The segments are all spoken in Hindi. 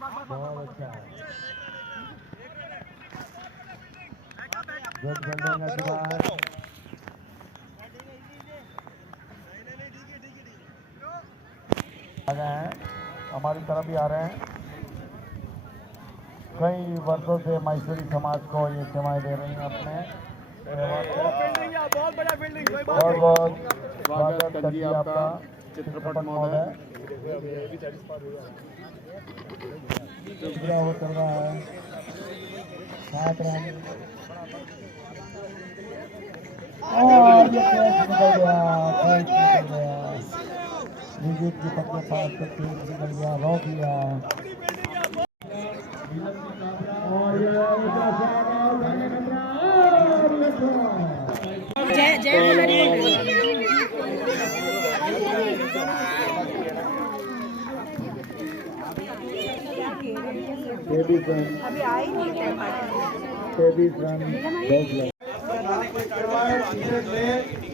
बहुत अच्छा गुड फील्डिंग आ गए हैं, हमारी तरफ भी आ रहे हैं। कई वर्षों से मैसूरी समाज को ये सेवाएं दे रही हैं अपने। बहुत बड़ा फील्डिंग, बहुत बहुत स्वागत करती है आपका चित्रपट महोदय। दूसरा ओवर चल रहा है, 7 रन और ये कैच निकल गया, कैच निकल गया, विकेट कीपर के पास से कैच निकल गया, रोक लिया। अभी आई नहीं 23 रन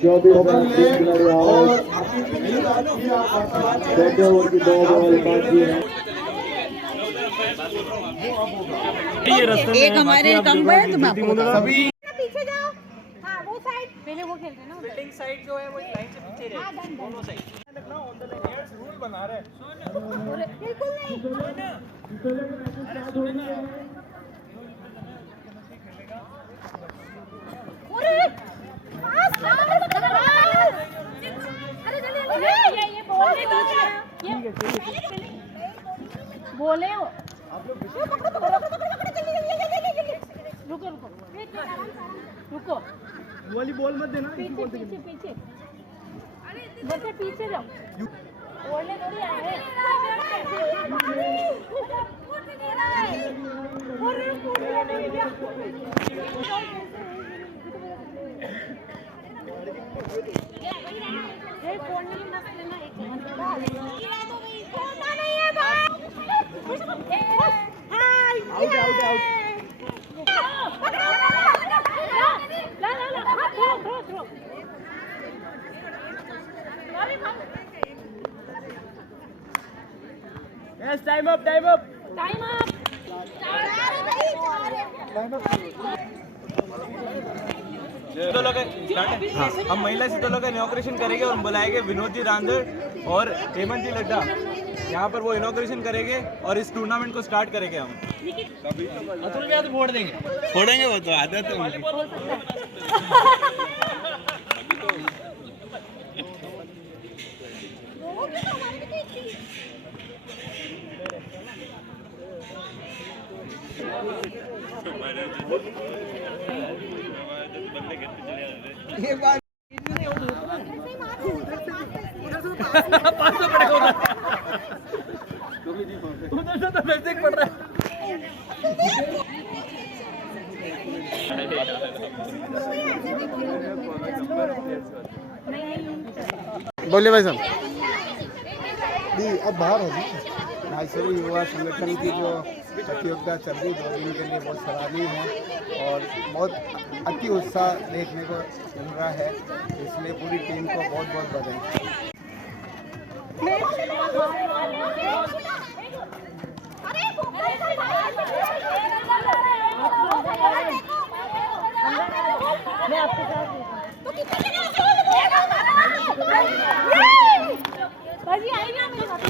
24 रन 3 खिलाड़ी आउट। छठे ओवर की 2 बॉल बाकी है। एक हमारे कम है, तुम आपको सभी पीछे जाओ। हाँ वो साइड पहले वो खेलते हैं ना, फील्डिंग साइड जो है वो लाइन से पीछे रहेगी, दोनों साइड रूल बना रहे बिल्कुल नहीं। बोले हो रुको रुको रुको, वाली बॉल मत देना। पीछे पीछे पीछे बच्चे पीछे जाओ, बोलने थोड़ी आए हैं। Yes, time up, time up. Time up. दो लोग हाँ, हम महिला से 2 लोग का इनॉग्रेशन करेंगे और बुलाएंगे विनोद जी रांधर और हेमंत जी लड्डा। यहाँ पर वो इनॉग्रेशन करेंगे और इस टूर्नामेंट को स्टार्ट करेंगे हम। अतुल भैया तो फोड़ेंगे वो तो आदत है उनकी। ये बात उधर से तो मैसेज पड़ रहा है। बोलिए भाई साहब। अब बाहर होगी मैसूरी युवा संगठन की जो प्रतियोगिता चल रही 2 दिन के लिए बहुत सराहनीय है और बहुत अति उत्साह देखने को मिल रहा है, इसलिए पूरी टीम को बहुत बहुत बधाई। मैं आपके साथ बाजी आई ना मेरे साथ।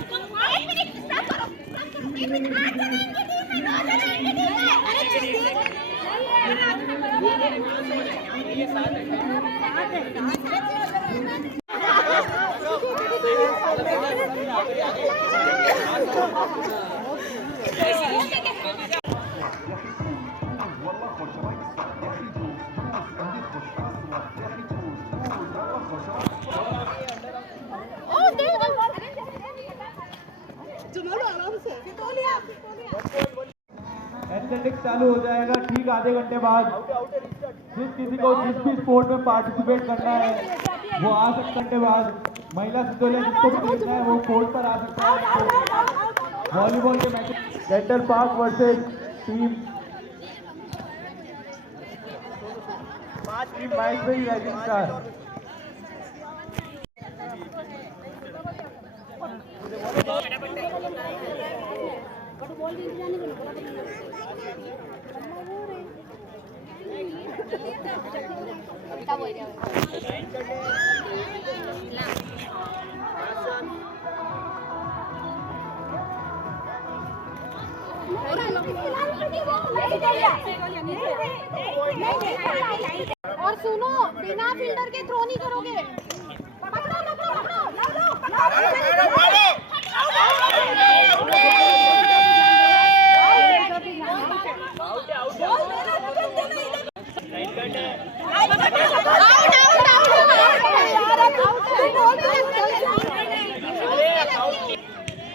एथलेटिक्स चालू हो जाएगा ठीक आधे घंटे बाद। जिस किसी को जिस भी स्पोर्ट में पार्टिसिपेट करना है वो आ सकते घंटे बाद। महिला सितोलिया जिसको भी देखना है वो कोर्ट पर आ सकता है। वॉलीबॉल के match center park versus team Mussoorie rising star. Ball नीचे जाने को बड़ा बड़ा वो रे क्या बोल रहा और सुनो बिना फील्डर के थ्रो नहीं करोगे पकड़ो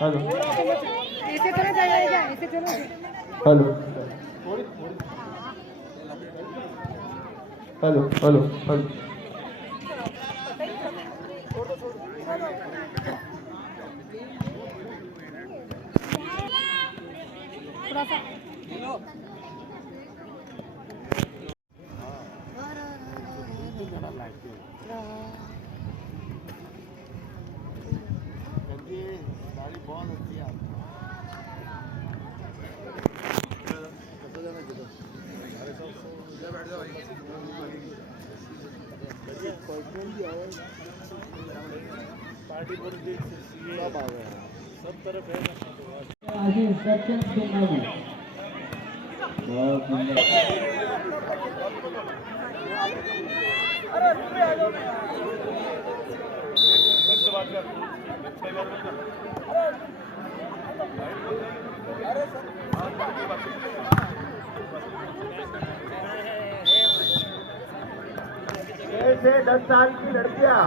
हेलो ऐसे चला जाएगा ऐसे चलो हेलो हेलो हेलो हेलो थोड़ा सा आगे इंस्ट्रक्शंस देना भी बहुत से 10 साल की लड़कियां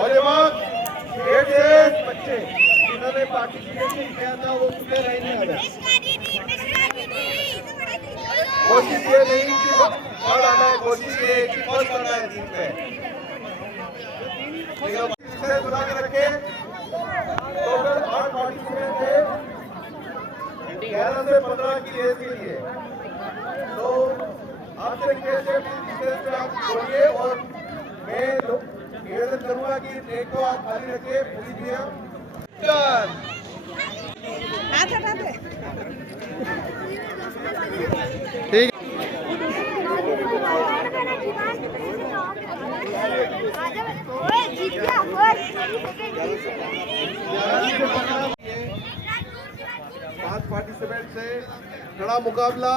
और ये बात बच्चे जिन्होंने पार्टिसिपेशन किया था वो पूरे रहने आ गए। कोशिश ये नहीं कि और आना है, कोशिश ये है कि फर्स्ट आना है टीम पे। इसे बुला के रखे टोटल 8 पार्टिसिपेंट थे 11 से 15 की रेस के लिए। तो आपसे रिक्वेस्ट है कि आप छोड़िए और मैं निवेदन करूंगा कि ट्रैक को आप खाली रखिए पूरी दिया। ठीक पांच पार्टिसिपेंट से कड़ा मुकाबला,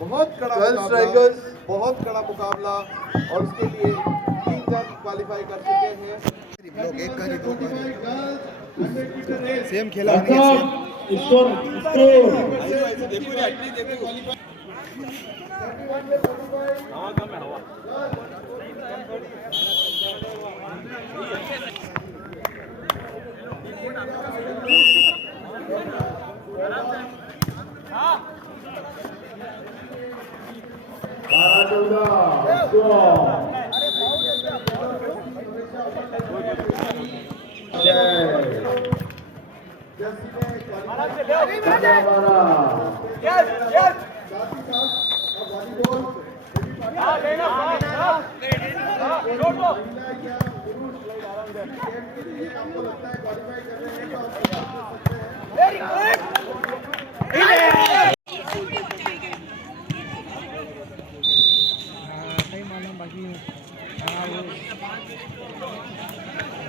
बहुत कड़ा मुकाबला, बहुत कड़ा मुकाबला और उसके लिए 3 जन क्वालिफाई कर चुके हैं। सेम खेला सेम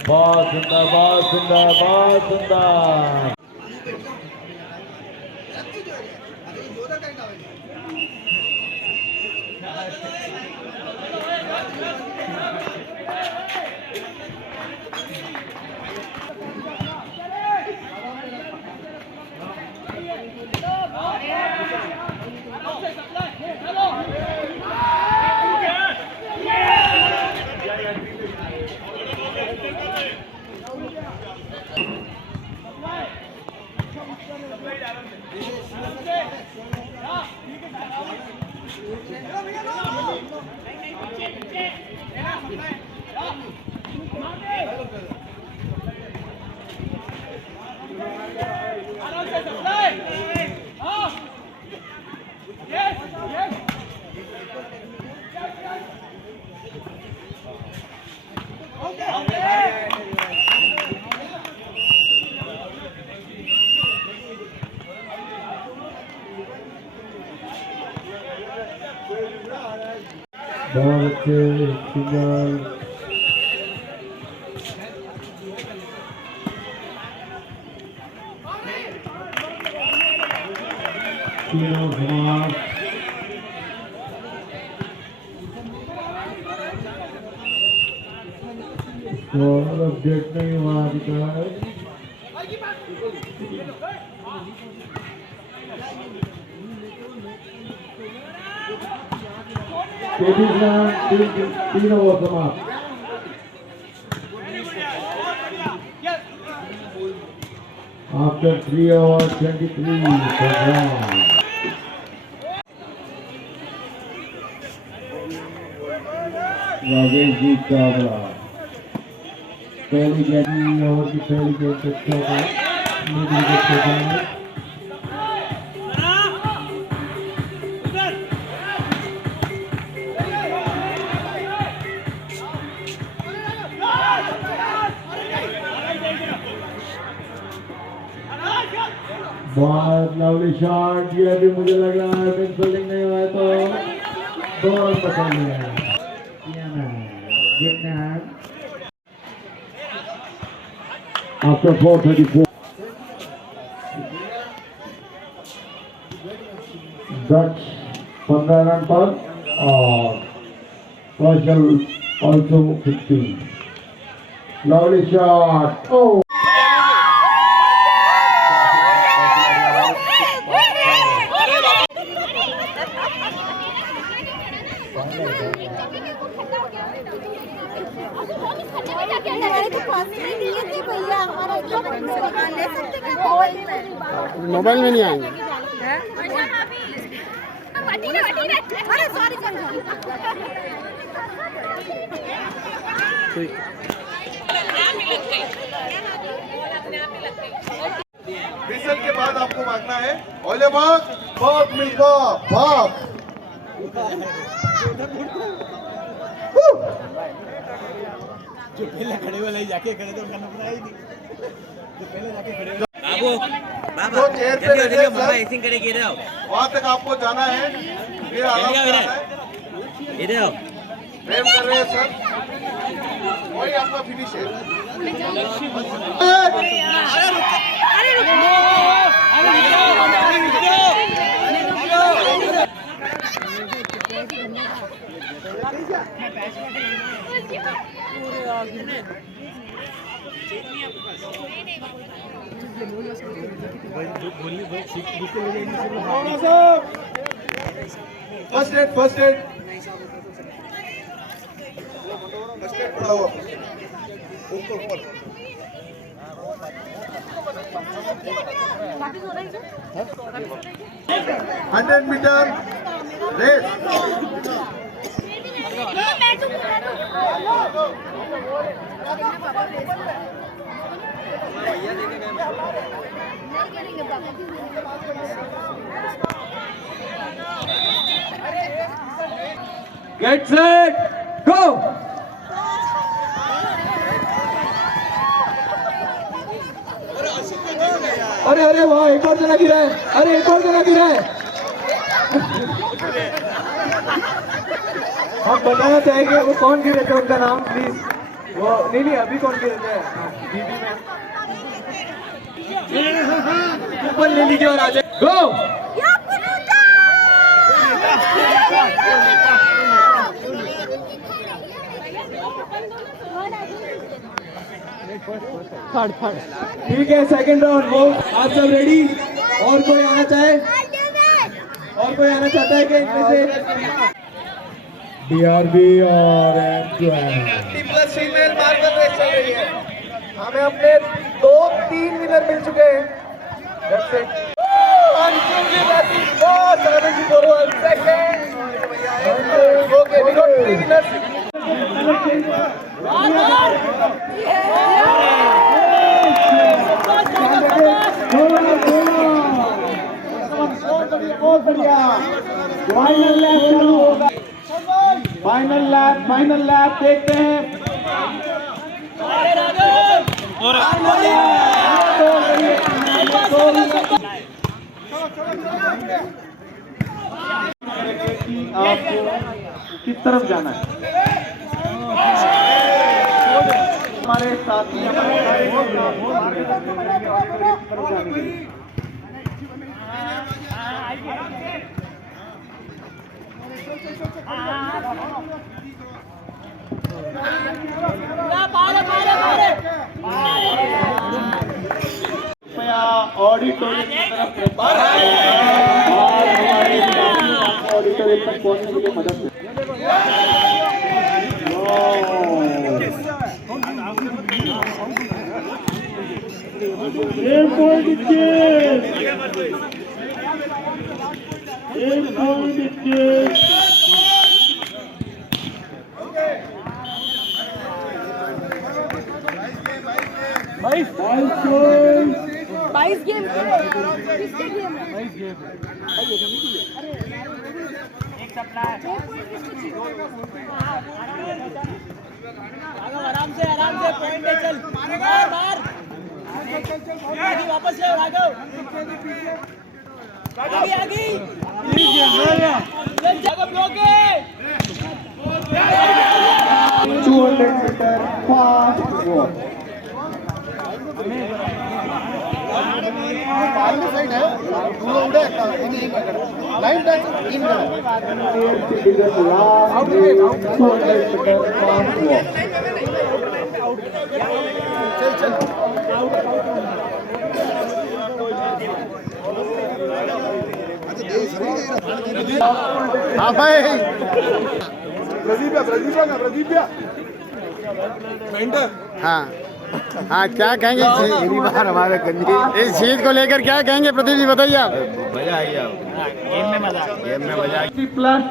बहुत सुंदर बहुत सुंदर बहुत सुंदर। बहुत अच्छे सिग्नल तीनों समाज तो अपडेट नहीं हुआ अधिकार तीन ओवर समाप्त आफ्टर 3 overs 23 राजेश जी काबरा पहली गेंद ओवर की पहली गेंद बहुत लवली शॉट ये भी मुझे लग रहा है फील्डिंग नहीं हुआ है तो बॉल पकड़ लिया आफ्टर 434 डच 15 रन पर और कौशल ऑल्सो 15 लवली शॉट ओ मोबाइल में नहीं आएंगे। विसल के बाद आपको भागना है। ओले भाग, भाग मिलका भाग। जो पहले खड़े वाले जाके खड़े तो उनका नंबर आई नहीं। जो पहले जाके खड़े जो चेयर पे बैठे हैं सर, वहाँ तक आपको जाना है। फिर आराम से आना है। प्रेम कर रहे हैं सर, वही आपका फिनिश है। फर्स्ट एड फर्स्ट एड पड़ा हुआ ऊपर 100 metre race. Get set, go! अरे अरे वाह, एक और जना गिरा है। अरे एक और जना गिरा है। हम बताना चाहेंगे वो कौन गिरे थे, उनका नाम प्लीज। वो नहीं अभी कौन गिरे थे बीबी में कूपन ले लीजिए और आ जाए। गो ठीक है, सेकंड राउंड वो आप सब रेडी। और कोई आना चाहे, और कोई आना चाहता है कि इनमें से DRB और प्लस फीमेल मार्कर रेस चल रही है। हमें अपने 2-3 विनर मिल चुके हैं। से बहुत बढ़िया। फाइनल लैप चालू होगा। फाइनल लैप देखते हैं। आपको किस तरफ जाना है? हमारे साथी ऑडिटोरियम की तरफ ऑडिटोरियम तक पहुंचने के लिए मदद बाईस गेम किसके गेम है? एक सप्लाई आराम से पॉइंट है। चल बाहर आगे वापस ले राघव आगे ब्लॉक है 200 मीटर फास्ट वॉक। साइड है उड़े लाइन टच इन चल चल हाँ भाई प्रदीप हाँ हाँ क्या कहेंगे बार हमारे इस चीज को लेकर क्या कहेंगे प्रदीप जी बताइए आप। मजा आई गेम में मजा आई। Plus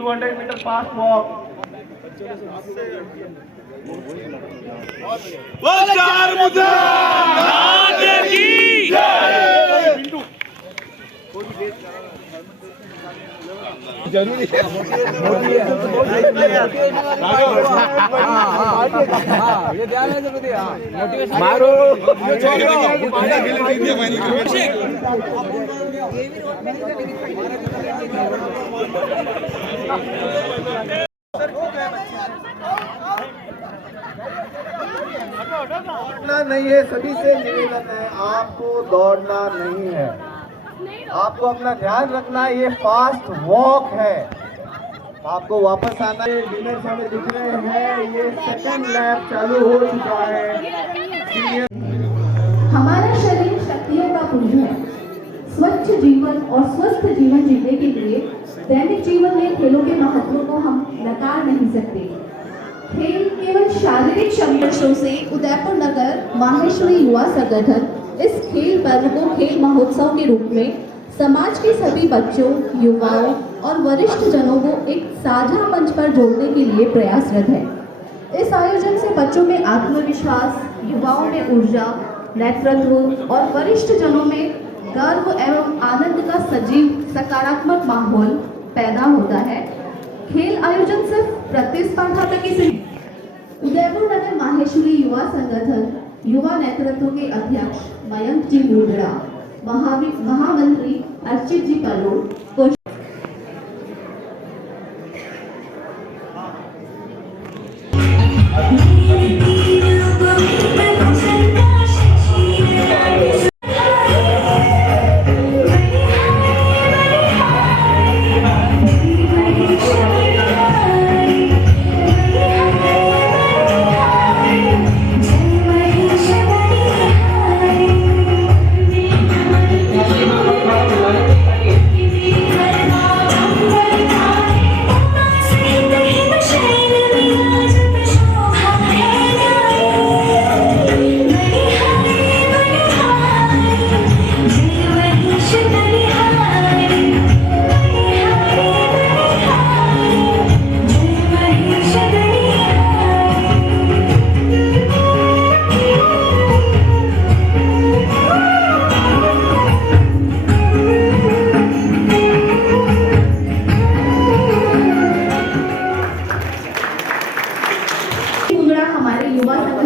200 metre fast walk. जरूरी है ये ध्यान है मारो दौड़ना नहीं है। सभी से निवेदन है, आपको दौड़ना नहीं है, आपको अपना ध्यान रखना है। ये फास्ट वॉक है, आपको वापस आना है। विनर्स हमें दिख रहे हैं। ये सेकंड लैप चालू हो चुका है। हमारा शरीर शक्तियों का पुंज है। स्वच्छ जीवन और स्वस्थ जीवन जीने के लिए दैनिक जीवन में खेलों के महत्व को हम नकार नहीं सकते। खेल केवल शारीरिक क्षमताओं से उदयपुर नगर माहेश्वरी युवा संगठन इस खेल पर्व को खेल महोत्सव के रूप में समाज के सभी बच्चों, युवाओं और वरिष्ठ जनों को एक साझा मंच पर जोड़ने के लिए प्रयासरत है। इस आयोजन से बच्चों में आत्मविश्वास, युवाओं में ऊर्जा, नेतृत्व और वरिष्ठ जनों में गर्व एवं आनंद का सजीव सकारात्मक माहौल पैदा होता है। खेल आयोजन सिर्फ प्रतिस्पर्धा तक ही सीमित। उदयपुर नगर माहेश्वरी युवा संगठन युवा नेतृत्व के अध्यक्ष मयंक जी मुंडरा, महामंत्री अर्चित जी कलोड़,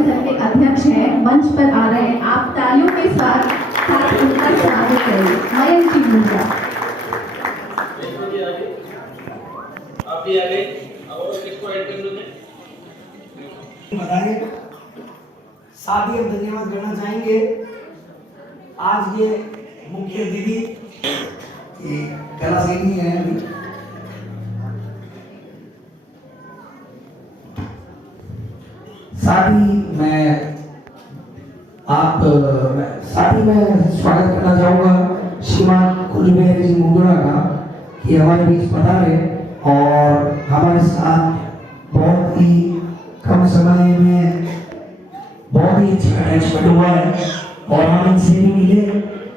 संगठन के अध्यक्ष हैं, मंच पर आ रहे हैं। आप तालियों के साथ उनका स्वागत करें। मयंक जी मुंडा। आप भी आगे और किसको ऐड कर दोगे? बताएंगे। साथ ही हम धन्यवाद करना चाहेंगे आज ये मुख्य अतिथि कला सिंह है अभी। साथ ही मैं स्वागत करना चाहूँगा श्रीमान कुलबिहारी जी मुंदड़ा का कि हमारे बीच पधारे और हमारे साथ बहुत ही कम समय में बहुत ही अच्छा अटैचमेंट हुआ है और हम इनसे भी मिले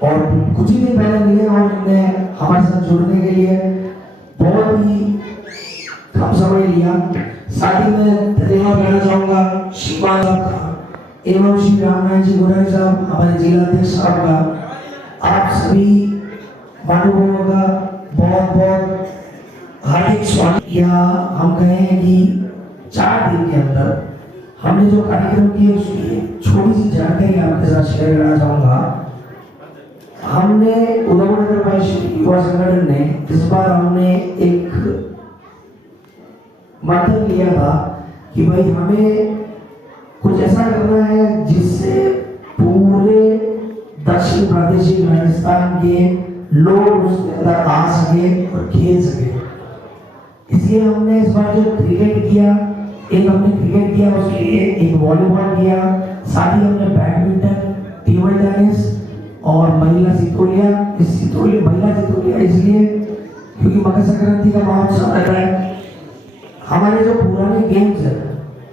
और कुछ ही दिन पहले मिले और इन्होंने हमारे साथ जुड़ने के लिए बहुत ही कम समय लिया। साथ ही मैं धन्यवाद करना चाहूँगा श्रीमान साहब एवं श्री रामनाथ जी गोडारी साहब हमारे जिला अध्यक्ष साहब का। आप सभी महानुभावों का बहुत बहुत हार्दिक स्वागत। या हम कहें कि 4 दिन के अंदर हमने जो कार्यक्रम किए उसकी छोटी सी जानकारी आपके साथ शेयर करना चाहूँगा। हमने उधमपुर नगर परिषद युवा संगठन ने इस बार हमने एक मंथन लिया था कि भाई हमें कुछ ऐसा करना है जिससे पूरे दक्षिण प्रादेशिक राजस्थान के लोग उसके अंदर आ सके और खेल सके। इसलिए हमने इस बार जो क्रिकेट किया, एक हमने क्रिकेट किया, उसके लिए एक वॉलीबॉल किया, साथ ही हमने बैडमिंटन, टेबल टेनिस और महिला सितोलिया। महिला सितोलिया इसलिए क्योंकि मकर संक्रांति का महोत्सव लग रहा है। हमारे जो पुराने गेम्स है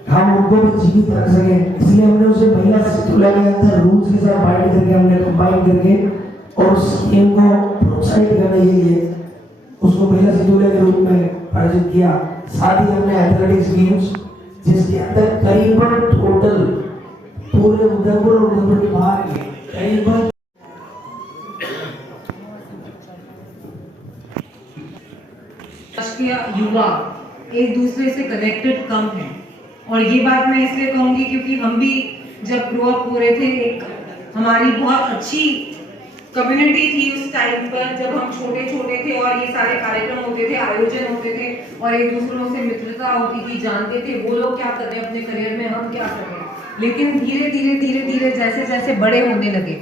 हम उनको भी जीवित रख सके, इसलिए हमने उसे महिला सितोलिया के अंदर रूल्स के साथ बाइंड करके हमने कंबाइन करके और उस गेम को प्रोत्साहित करने के लिए उसको महिला सितोलिया के रूप में आयोजित किया। साथ ही हमने एथलेटिक्स गेम्स जिसके अंदर करीबन टोटल पूरे उदयपुर और उदयपुर के बाहर के करीबन राष्ट्रीय युवा एक दूसरे से कनेक्टेड कम है। और ये बात मैं इसलिए कहूँगी क्योंकि हम भी जब ग्रो अप हो रहे थे एक हमारी बहुत अच्छी कम्युनिटी थी उस टाइम पर जब हम छोटे छोटे थे और ये सारे कार्यक्रम होते थे, आयोजन होते थे और एक दूसरों से मित्रता होती थी, जानते थे वो लोग क्या कर रहे हैं अपने करियर में, हम क्या कर रहे हैं। लेकिन धीरे धीरे धीरे धीरे जैसे जैसे बड़े होने लगे,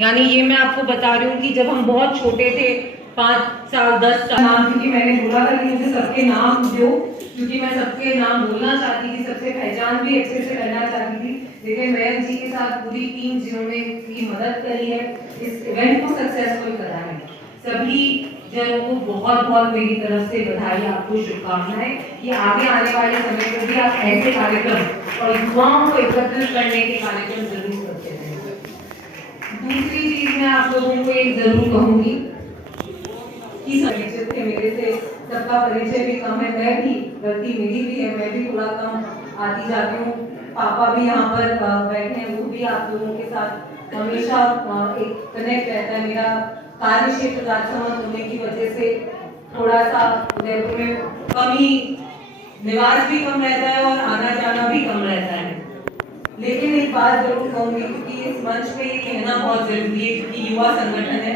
यानी ये मैं आपको बता रही हूँ कि जब हम बहुत छोटे थे 5 साल 10 साल, नाम क्योंकि मैंने बोला था कि मुझे सबके नाम दो क्योंकि मैं सबके नाम बोलना चाहती थी, सबसे पहचान भी अच्छे से करना चाहती थी। लेकिन मयंक जी के साथ पूरी टीम जिन्होंने की मदद करी है इस इवेंट को सक्सेसफुल करा है, सभी जनों को बहुत बहुत मेरी तरफ से बधाई, आपको शुभकामनाएं कि आगे आने वाले समय में भी आप ऐसे कार्यक्रम और युवाओं को एकत्रित करने के कार्यक्रम जरूर करते रहें। दूसरी चीज मैं आप लोगों को एक जरूर कहूंगी कि परिचित थे मेरे से, सबका परिचय भी कम है, मैं भी गलती मेरी भी है, मैं भी थोड़ा कम आती जाती हूँ। पापा भी यहाँ पर बैठे हैं, वो भी आप लोगों के साथ हमेशा एक कनेक्ट रहता है। मेरा कार्य क्षेत्र राजसमंद होने की वजह से थोड़ा सा उदयपुर में कम ही निवास भी कम रहता है और आना जाना भी कम रहता है। लेकिन एक बात जरूर कहूँगी क्योंकि इस मंच पे ये कहना बहुत जरूरी है क्योंकि युवा संगठन है।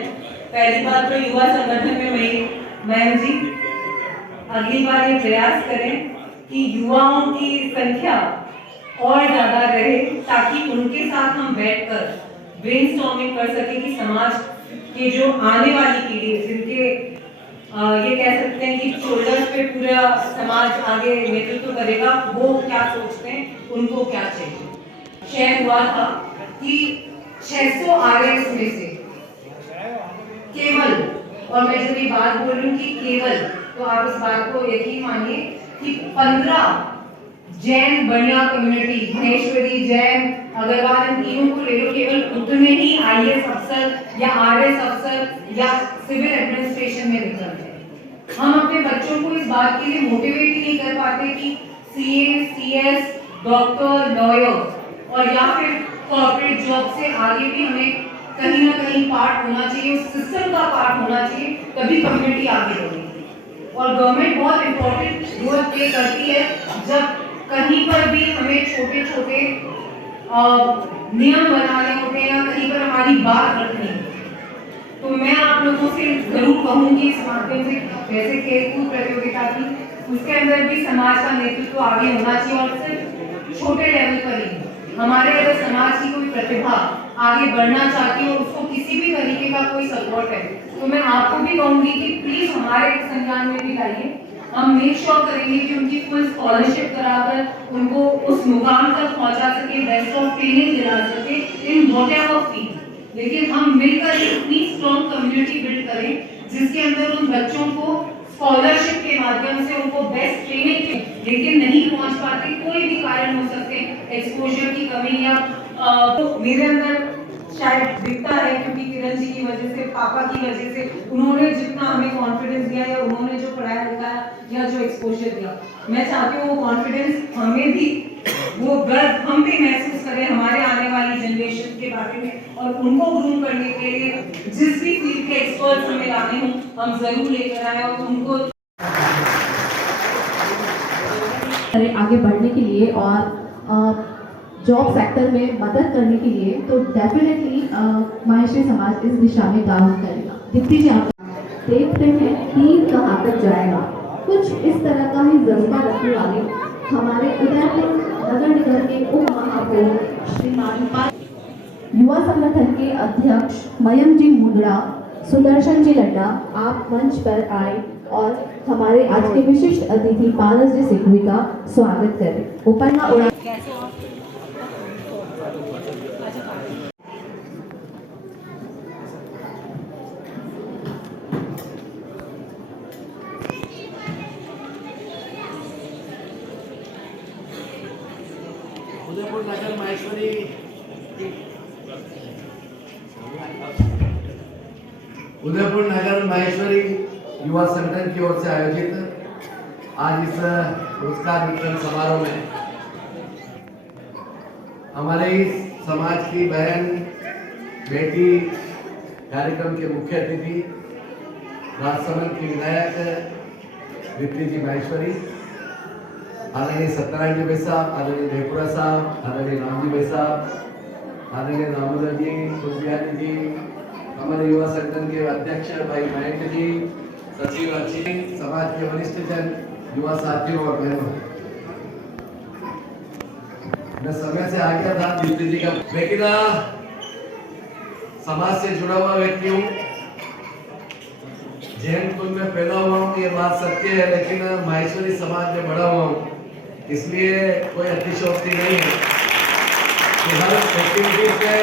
पहली बात तो युवा संगठन में मयंक जी अगली बार ये प्रयास करें कि युवाओं की संख्या और ज्यादा रहे ताकि उनके साथ हम बैठकर ब्रेनस्टॉर्मिंग कर सके कि समाज के जो आने वाली पीढ़ी जिनके ये कह सकते हैं कि शोल्डर्स पे पूरा समाज आगे नेतृत्व करेगा, वो क्या सोचते हैं, उनको क्या चाहिए। शेयर हुआ था कि 600 RS में से केवल, और मैं जब ये बात बोल रही हूँ कि केवल, तो आप इस बात को यकीन मानिए कि 15 जैन बनिया कम्युनिटी, महेश्वरी, जैन, अग्रवाल, इन तीनों को ले लो, केवल उतने ही IAS अफसर या RS अफसर या सिविल एडमिनिस्ट्रेशन में निकलते हैं। हम अपने बच्चों को इस बात के लिए मोटिवेट ही नहीं कर पाते कि CA, CS, डॉक्टर, लॉयर और या फिर कॉर्पोरेट जॉब से आगे भी हमें कहीं ना कहीं पार्ट होना चाहिए, उस सिस्टम का पार्ट होना चाहिए, तभी कम्युनिटी आगे बढ़ेगी। और गवर्नमेंट बहुत इंपॉर्टेंट रोल प्ले करती है जब कहीं पर भी हमें छोटे छोटे नियम बनाने होते हैं या कहीं पर हमारी बात रखनी है, तो मैं आप लोगों से जरूर कहूंगी इस माध्यम से, जैसे खेल-कूद प्रतियोगिता की, उसके अंदर भी समाज का नेतृत्व आगे होना चाहिए और सिर्फ छोटे लेवल पर ही। हमारे अगर समाज की कोई प्रतिभा आगे बढ़ना चाहती है और उसको किसी भी तरीके का कोई सपोर्ट है, तो मैं आपको भी कहूंगी कि प्लीज हमारे संज्ञान में भी लाइए। हम मेक श्योर करेंगे कि उनकी फुल स्कॉलरशिप कराकर उनको उस मुकाम तक पहुंचा सके, बेस्ट ऑफ ट्रेनिंग दिला सके इन व्हाटएवर फील्ड। लेकिन हम मिलकर इतनी स्ट्रॉन्ग कम्युनिटी बिल्ड करें जिसके अंदर उन बच्चों को स्कॉलरशिप के माध्यम से उनको बेस्ट ट्रेनिंग, लेकिन नहीं पहुंच पाते, कोई भी कारण हो सकते हैं, एक्सपोजर की कमी या तो मेरे अंदर शायद दिखता है क्योंकि किरण जी की वजह से, पापा की वजह से, उन्होंने जितना हमें कॉन्फिडेंस दिया या उन्होंने जो पढ़ाया लिखाया या जो एक्सपोजर दिया, मैं चाहती हूँ वो कॉन्फिडेंस हमें भी, वो गर्व हम भी महसूस करें हमारे आने वाली जनरेशन के बारे में, और उनको ग्रूम करने के लिए जिस भी फील्ड के एक्सपर्ट्स हमें लाने हों हम जरूर लेकर आए और उनको आगे बढ़ने के लिए और जॉब सेक्टर में मदद करने के लिए, तो डेफिनेटली माहेश्वरी समाज इस दिशा में काम करेगा। दीप्ति जी, आप देखते हैं तीर कहाँ तक जाएगा, कुछ इस तरह का ही जज्बा रखने वाले हमारे उदयपुर नगर निगम के उप महापौर श्रीमान युवा संगठन के अध्यक्ष मयंक जी मुंदड़ा, सुदर्शन जी लड्डा, आप मंच पर आए और हमारे आज के विशिष्ट अतिथि पारस जी सिखवी का स्वागत करें। उपन्ना उड़ा उदयपुर नगर माहेश्वरी युवा संगठन की ओर से आयोजित आज इस पुरस्कार वितरण समारोह में हमारे इस समाज की बहन बेटी कार्यक्रम के मुख्य अतिथि राजसमंद की विधायक दीप्ति जी माहेश्वरी, आदरणीय सत्यनारायण जी भाई साहब, आदरणीय देवपुरा साहब, आदरणीय राम जी भाई साहब, आदरणीय दामोदर जी, कुलबिहारी जी, हमारे युवा संगठन के अध्यक्ष भाई मयंक जी, सचिव अच्छी, समाज के वरिष्ठ जन, युवा साथियों और बहनों, मैं समय से आ गया था दीप्ति जी का, लेकिन समाज से जुड़ा हुआ व्यक्ति हूँ, जैन कुल में पैदा हुआ हूँ, ये बात सत्य है, लेकिन माहेश्वरी समाज में बड़ा हुआ हूँ, इसलिए कोई अतिशयोक्ति नहीं है कि हर एक्टिविटी पे,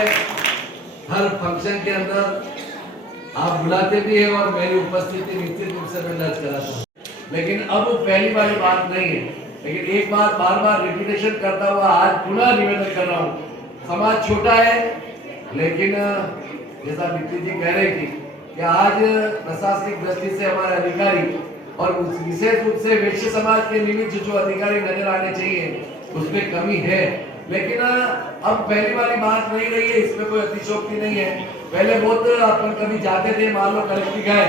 हर फंक्शन के अंदर आप बुलाते भी हैं और मेरी उपस्थिति निश्चित रूप से मैं दर्ज कराता हूँ, लेकिन अब पहली वाली बात नहीं है। लेकिन एक बात बार बार रिपीटेशन करता हुआ आज पुनः निवेदन कर रहा हूँ, समाज छोटा है, लेकिन जैसा दीप्ति जी कह रही थी कि आज प्रशासनिक दृष्टि से हमारे अधिकारी और विशेष रूप से वैश्य समाज के निमित्त जो अधिकारी नजर आने चाहिए उसमें कमी है, लेकिन अब पहली वाली बात नहीं रही है, इसमें कोई अतिशयोक्ति नहीं है। पहले बहुत अपन कभी जाते थे, मान लो कलेक्टर गए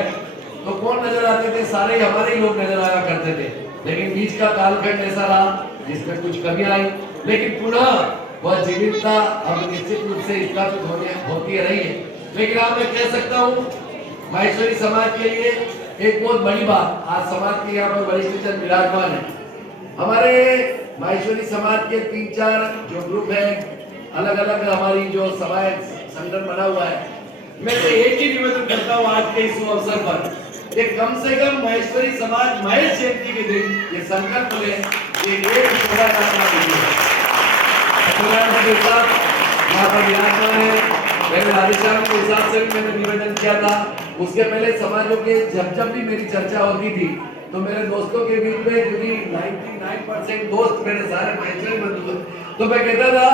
तो कौन नजर आते थे, सारे हमारे ही लोग नजर आया करते थे, लेकिन बीच का कालखंड ऐसा रहा जिसमें कुछ कमी आई, लेकिन पुनः वह जीवितता अब निश्चित रूप से स्थापित होती रही है। लेकिन आप मैं कह सकता हूँ माहेश्वरी समाज के लिए एक बहुत बड़ी बात, आज समाज के यहाँ पर वरिष्ठ जन विराजमान है। हमारे माहेश्वरी समाज के 3-4 जो ग्रुप है, अलग अलग हमारी जो समाज संगठन बना हुआ है, मैं तो एक ही निवेदन करता हूँ आज के इस अवसर पर कि कम से कम माहेश्वरी समाज महेश जयंती के दिन ये संकल्प ले कि एक छोटा काम कीजिए। यहाँ पर विराजमान है, मैंने राधेश्याम के हिसाब से भी मैंने निवेदन किया था। उसके पहले समाजों के जब भी मेरी चर्चा होती थी तो मेरे दोस्तों के बीच में, क्योंकि 99% दोस्त मेरे सारे माहेश्वरी बंधु, तो मैं कहता था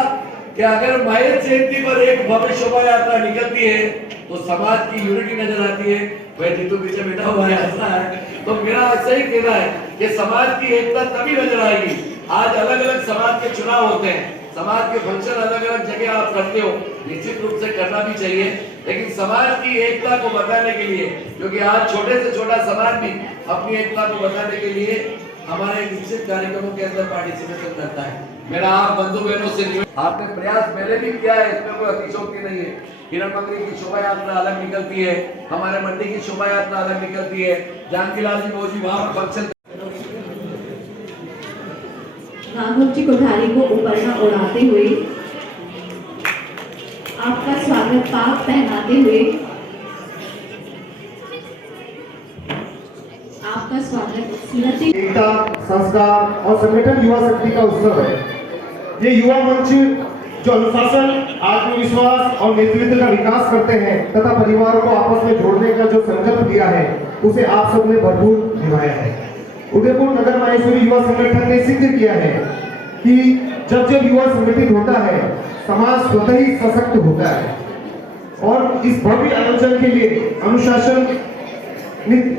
कि अगर महेश जयंती पर एक भव्य शोभा यात्रा निकलती है तो समाज की यूनिटी नजर आती है। वह जीतू पीछे बैठा हुआ है, ऐसा है, तो मेरा ऐसा ही कहना है कि समाज की एकता तभी नजर आएगी। आज अलग अलग समाज के चुनाव होते हैं, समाज के फंक्शन अलग अलग जगह आप करते हो, निश्चित रूप से करना भी चाहिए, लेकिन समाज की एकता को बताने के लिए, क्योंकि आज छोटे से छोटा समाज भी अपनी एकता को बताने के लिए हमारे निश्चित कार्यक्रमों के अंदर पार्टिसिपेशन करता है। मेरा आप बंधु बहनों से आपने प्रयास पहले भी किया है, इसमें कोई अतिशयोक्ति नहीं है। किरण मंदिर की शोभा यात्रा अलग निकलती है, हमारे मंडी की शोभा यात्रा अलग निकलती है। जानकीलाल जी भोजी वहाँ फंक्शन राघव जी कोठारी को उपरना उड़ाते हुए आपका स्वागत पाक पहनाते हुए आपका स्वागत स्मृति एकता, संस्कार और संगठन युवा शक्ति का उत्सव है। ये युवा मंच जो अनुशासन, आत्मविश्वास और नेतृत्व का विकास करते हैं तथा परिवार को आपस में जोड़ने का जो संकल्प लिया है उसे आप सबने भरपूर निभाया है। उदयपुर नगर माहेश्वरी युवा संगठन ने सिद्ध किया है कि जब जब युवा संगठित होता है समाज स्वतः ही सशक्त होता है। और इस भव्य आयोजन के लिए, अनुशासन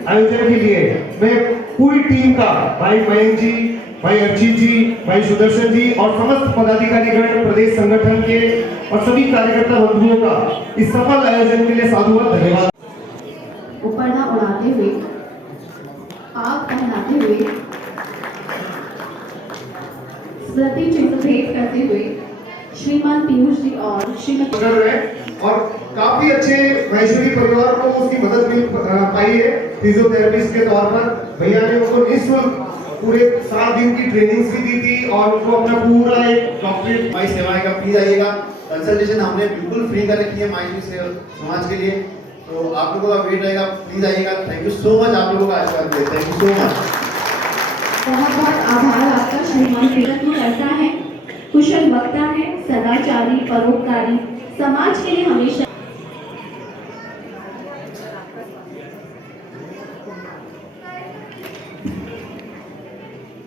आयोजन के लिए मैं पूरी टीम का भाई मयंक जी, भाई अर्चित जी, भाई सुदर्शन जी और समस्त पदाधिकारीगण, प्रदेश संगठन के और सभी कार्यकर्ता बंधुओं का इस सफल आयोजन के लिए साधुवाद धन्यवाद। उपरना उड़ाते हुए, पाक पहनाते हुए, स्मृति चिन्ह भेंट करते हुए श्रीमान पीयूष जी और श्रीमती कर रहे हैं और काफी अच्छे माहेश्वरी परिवार को उसकी मदद मिल पाई है फिजियोथेरेपिस्ट के तौर पर। भैया ने उनको निःशुल्क पूरे 7 दिन की ट्रेनिंग्स भी दी थी और उनको अपना पूरा एक डॉक्टरेट हमारी सेवाएं का प्लीज आइएगा। कंसल्टेशन हमने बिल्कुल फ्री कर रखी है माहेश्वरी समाज के लिए, तो आप लोगों का वेट रहेगा, प्लीज आइएगा। थैंक यू सो मच, आप लोगों का आशीर्वाद दें। Thank you so much. बहुत बहुत आभार आपका श्रीमान। नेतृत्व करता है, कुशल वक्ता है, सदाचारी, परोपकारी, समाज के लिए हमेशा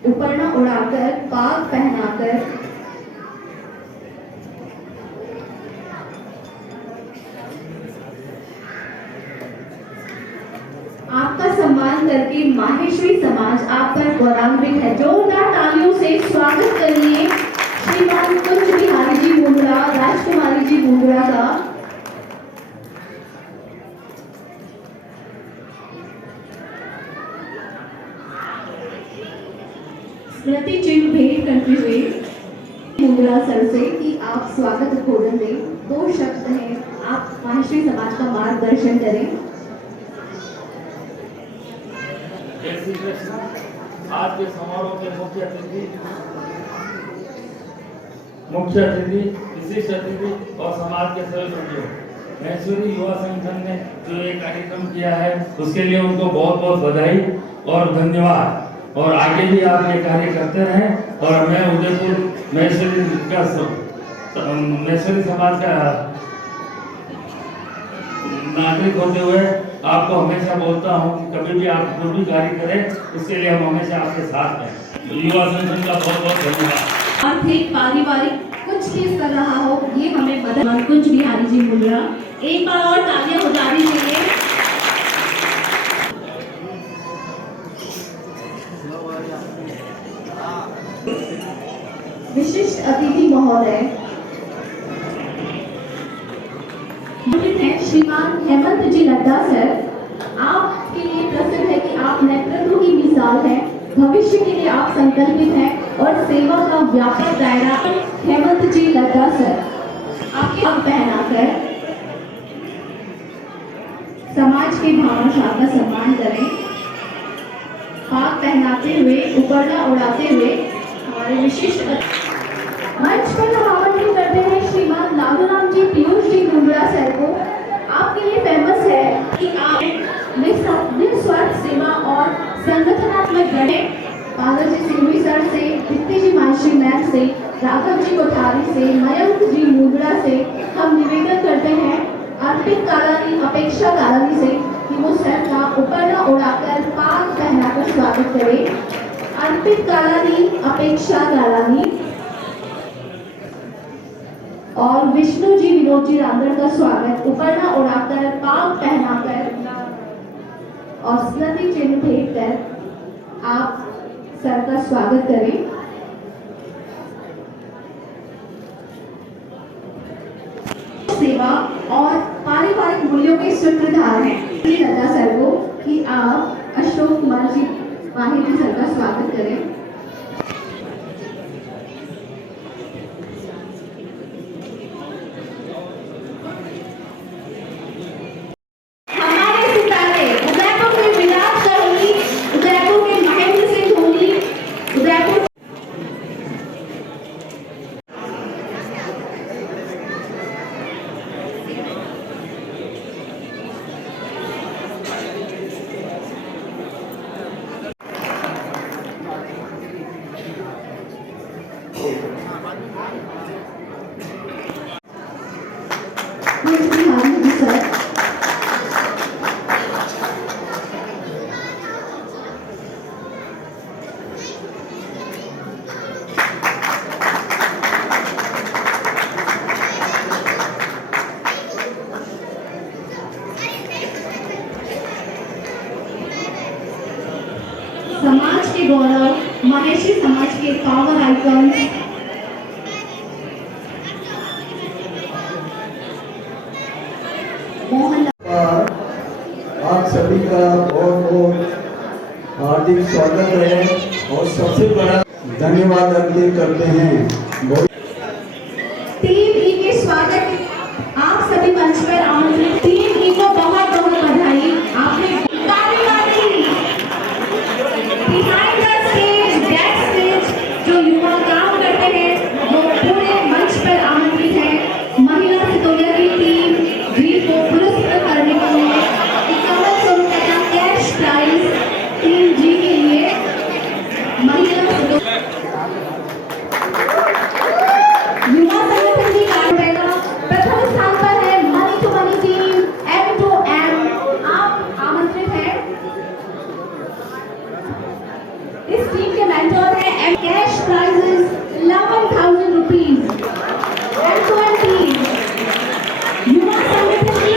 उपरना उड़ाकर, पाग पहनाकर आपका सम्मान करके माहेश्वरी समाज आप पर गौरवान्वित है। जोरदार तालियों से स्वागत करिए श्रीमान कुंज बिहारी जी मुंद्रा, राजकुमारी जी मुंद्रा का। स्मृति चिन्ह भेंट करते हुए मुंद्रा सर से कि आप स्वागत उद्बोधन दें। 2 शब्द हैं, आप माहेश्वरी समाज का मार्गदर्शन करें। आज के समारोह के मुख्य अतिथि, विशिष्ट अतिथि और समाज के सभी सदस्यों, माहेश्वरी युवा संगठन ने जो ये कार्यक्रम किया है उसके लिए उनको बहुत बहुत बधाई और धन्यवाद। और आगे भी आप ये कार्य करते रहें और मैं उदयपुर माहेश्वरी समाज का नागरिक होते हुए आपको हमेशा बोलता हूँ कि कभी भी आप कोई भी कार्य करें उसके लिए हम हमेशा आपके साथ हैं। युवा संगठन का बहुत बहुत धन्यवाद। आर्थिक, पारिवारिक कुछ भी कर रहा हो, ये हमें मदद। कुंज बिहारी जी मुंद्रा, एक बार और तालियां हो जानी चाहिए। विशिष्ट अतिथि महोदय हैं श्रीमान हेमंत जी लड्डा सर। आपके लिए प्रसिद्ध है कि आप नेतृत्व की मिसाल हैं, भविष्य के लिए आप संकल्पित हैं और सेवा का व्यापक दायरा। हेमंत जी लड्डा सर आपके अब पहनाकर समाज के भामाशाह का सम्मान करें। पाग पहनाते हुए, उपरना उड़ाते हुए हमारे विशिष्ट मंच पर हम आमंत्रित करते हैं श्रीमान नागुराम जी पीयूष जी मुंद्रा सर को। आपके लिए फेमस है कि आप निस्वार्थ सेवा और संगठनात्मक बने। पागल जी सिंघवी सर से, दीप्ति जी माहेश्वरी मैम से, राघव जी कोठारी से, मयंक जी मुंद्रा से हम निवेदन करते हैं अर्पित कालानी, अपेक्षा कालानी से कि वो सर का उपरना उड़ाकर पाग पहनाकर स्वागत करें। अर्पित कालानी, अपेक्षा कालानी और विष्णु जी, विनोद जी रांदड़ का स्वागत उपरना उड़ाकर, पाग पहनाकर और स्मृति चिन्ह भेंट कर आप सर का स्वागत करें। सेवा और पारिवारिक मूल्यों के सूत्रधार हैं लता सर को कि आप अशोक कुमार जी माहिर जी सर का स्वागत करें। समाज के गौरव, महेशी समाज के पावर आइकन मोहन। आप सभी का बहुत बहुत हार्दिक स्वागत है और सबसे बड़ा धन्यवाद अर्पित करते हैं। टीम ई के स्वागत, आप सभी मंच पर आमंत्रित। टीम ई को बहुत बहुत बधाई। आपने behind the stage, back stage जो युवा काम करते हैं वो पूरे मंच पर आमंत्रित है। महिला सितौलिया की टीम जी को पुरस्कृत करने के लिए 5100 रुपए का कैश प्राइज टीम जी के लिए। महिला युवा संगठन की कार्यक्रम प्रथम स्थान पर है money to money team M2M। आप आमंत्रित हैं। इस टीम के मेंटर हैं cash prices 11,000 rupees. M2M team युवा संगठन की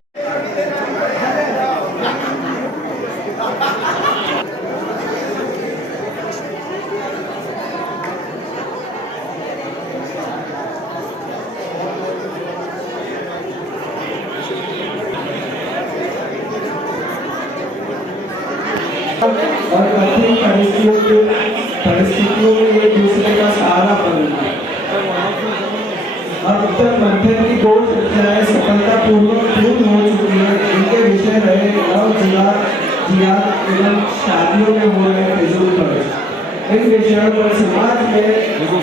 और कठिन परिस्थितियों में एक दूसरे का सहारा बनना। अब तक मंथन की 2 चर्चाएं सफलतापूर्वक पूर्ण हो चुकी हैं। इनके विषय रहे जियाद एवं शादियों में हो रहे फिजूल खर्च। इन विषयों पर समाज में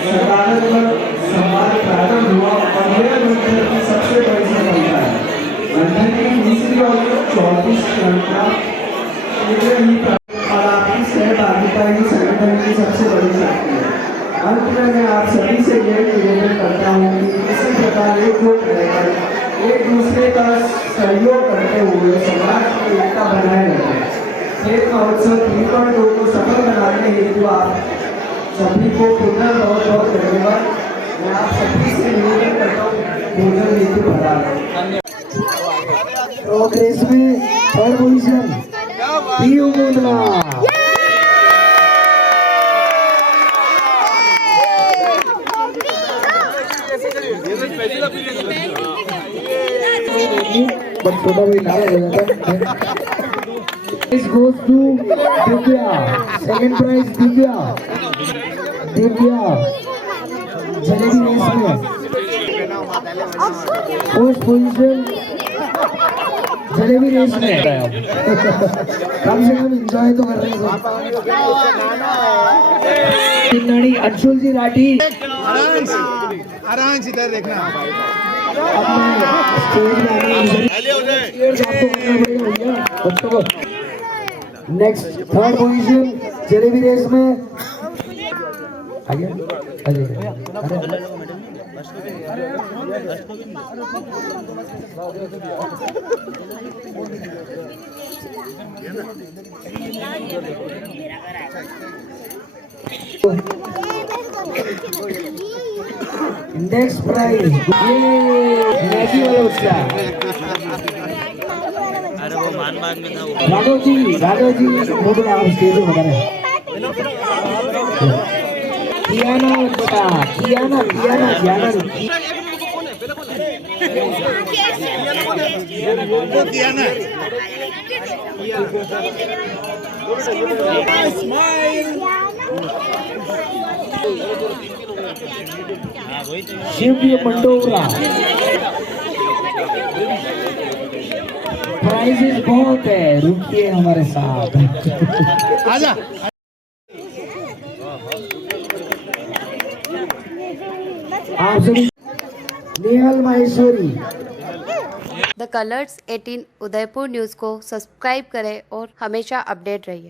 सकारात्मक संवाद प्रारंभ हुआ और यह मंथन की सबसे बड़ी सफलता है। मंथन की तीसरी और 34 श्रृंखला और आपकी सहभागिता ही संगठन की सबसे बड़ी शक्ति है। अंत में मैं आप सभी से यह निवेदन करता हूँ कि इसी प्रकार एकजुट रहकर एक दूसरे का सहयोग करते हुए समाज की एकता बनाए रखें। खेल महोत्सव 3.2 को सफल बनाने हेतु आप सभी को पुनः बहुत बहुत धन्यवाद। मैं आप सभी से निवेदन करता हूँ भोजन हेतु भरा। प्रोग्रेस में थर्ड पोजीशन पीयू मुंदला। बट छोटा भाई नाराज हो जाता है। This goes to Divya. Second prize Divya jalebi race में। फर्स्ट पोजीशन जलेबी रेस में। कम से कम एंजॉय तो कर रहे हैं। किन्नड़ी अंशुल जी राठी। आराम से इधर देखना। Next third position jalebi race में नेक्स्ट प्राइज मैगी वाला बच्चा राघव जी मुद्रा आप स्टेज पे बता रहे कियाना बता कियाना शिव मंडोरा। प्राइजेस बहुत है, रुकिए हमारे साथ। आजा आप सभी Nehal Maheshwari. The colours 18 Udaipur news को सब्सक्राइब करें और हमेशा अपडेट रहिए।